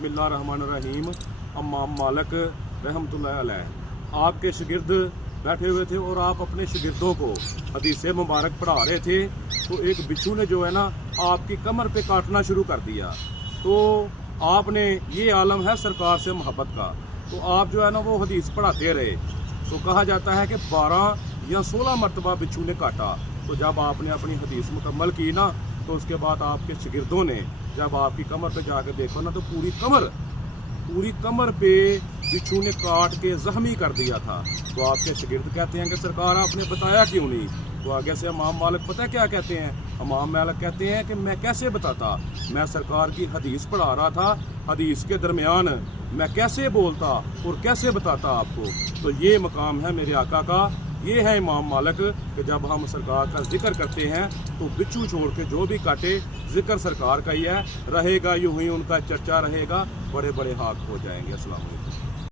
बिस्मिल्लाहिर्रहमानिर्रहीम। इमाम मालिक रहमतुल्लाह अलैह आपके शागिर्द बैठे हुए थे और आप अपने शागिर्दों को हदीस मुबारक पढ़ा रहे थे, तो एक बिच्छू ने जो है ना आपकी कमर पे काटना शुरू कर दिया। तो आपने, ये आलम है सरकार से मोहब्बत का, तो आप जो है ना वो हदीस पढ़ाते रहे। तो कहा जाता है कि 12 या 16 मरतबा बिच्छू ने काटा। तो जब आपने अपनी हदीस मुकम्मल की ना, तो उसके बाद आपके शागिर्दों ने जब आपकी कमर पे जाकर देखो ना, तो पूरी कमर पे बिच्छू ने काट के जख्मी कर दिया था। तो आपके शागिर्द कहते हैं कि सरकार आपने बताया क्यों नहीं? तो आगे से इमाम मालिक पता है क्या कहते हैं? इमाम मालिक कहते हैं कि मैं कैसे बताता, मैं सरकार की हदीस पढ़ा रहा था, हदीस के दरमियान मैं कैसे बोलता और कैसे बताता आपको। तो ये मकाम है मेरे आका का, ये है इमाम मालिक कि जब हम सरकार का जिक्र करते हैं तो बिच्छू छोड़ के जो भी काटे, जिक्र सरकार का ही है, रहेगा यूं ही उनका चर्चा रहेगा, बड़े बड़े हाक हो जाएंगे। अस्सलाम वालेकुम।